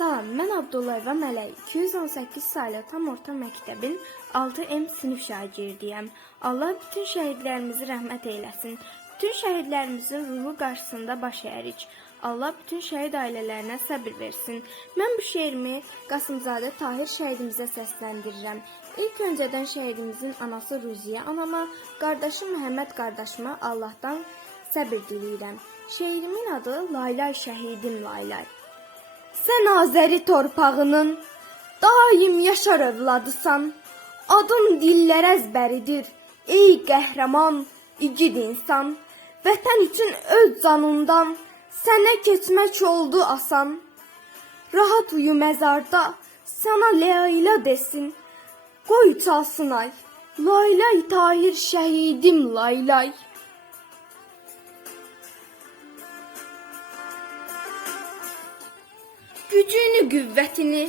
Salam, mən Abdullayeva Mələk, 218 saylı tam orta məktəbin 6M sinif şagirdiyəm. Allah bütün şəhidlərimizi rəhmət eyləsin. Bütün şəhidlərimizin ruhu qarşısında baş əyirik. Allah bütün şəhid ailələrinə səbr versin. Mən bu şeirimi Qasımzadə Tahir şəhidimizə səsləndirirəm. İlk öncədən şəhidimizin anası Ruziyə anama, qardaşım Məhəmməd qardaşıma Allahdan səbr diləyirəm. Şeirimin adı Laylay şəhidim Laylay. Sən Azəri torpağının daim yaşar övladısan. Adın dillərə əzbəridir. Ey qəhrəman, igid insan. Vətən üçün öz canından sənə keçmək oldu asan. Rahat uyu məzarda, sana Leyla desin. Qoy çalsın ay. Laylay Tahir şəhidim Laylay. Gücünü, qüvvətini,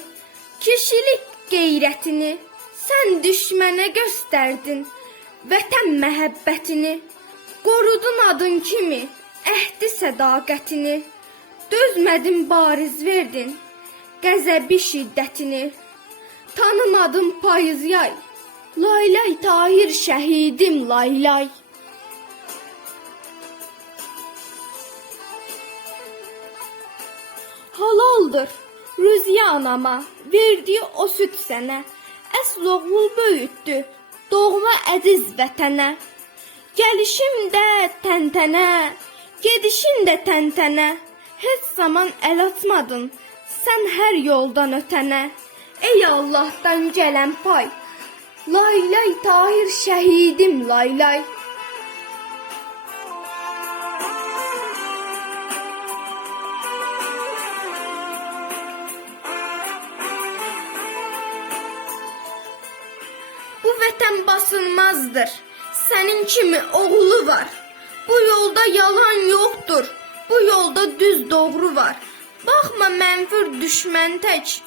kişilik qeyrətini sən düşmənə göstərdin. Vətən məhəbbətini qorudun adın kimi, əhdi sədaqətini. Dözmədin bariz verdin qəzəbi şiddətini. Tanımadın payız yay. Laylay Tahir şəhidim laylay. Halaldır Rüziyə anama verdiyi o süd sənə. Əsl oğul böyütdü doğma əziz vətənə. Gəlişim də təntənə, gedişin də təntənə. Heç zaman əl atmadın sən hər yoldan ötənə. Ey Allahdan gələn pay. Laylay Tahir şəhidim laylay. Vətən basılmazdır. Sənin kimi oğlu var. Bu yolda yalan yoxdur. Bu yolda düz doğru var. Baxma mənfur düşmən tək.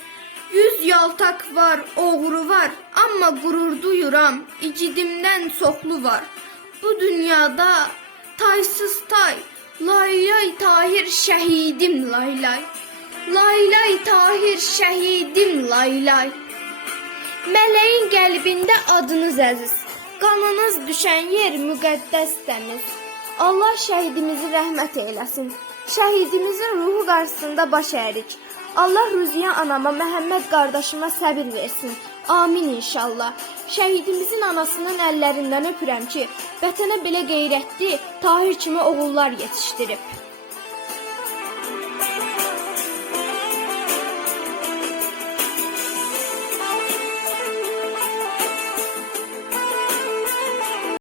Yüz yaltak var, oğru var. Amma qurur duyuram, icidimdən çoxlu var. Bu dünyada taysız tay, laylay tahir şəhidim laylay. Laylay tahir şəhidim laylay. Mələyin qəlbində adınız əziz. Qanınız düşən yer müqəddəs təmiz. Allah şəhidimizi rəhmət eyləsin. Şəhidimizin ruhu qarşısında baş əyirik. Allah Ruziyə anama, Məhəmməd qardaşıma səbir versin. Amin inşallah. Şəhidimizin anasının əllərindən öpürəm ki, vətənə belə qeyrətli, Tahir kimi oğullar yetişdirib.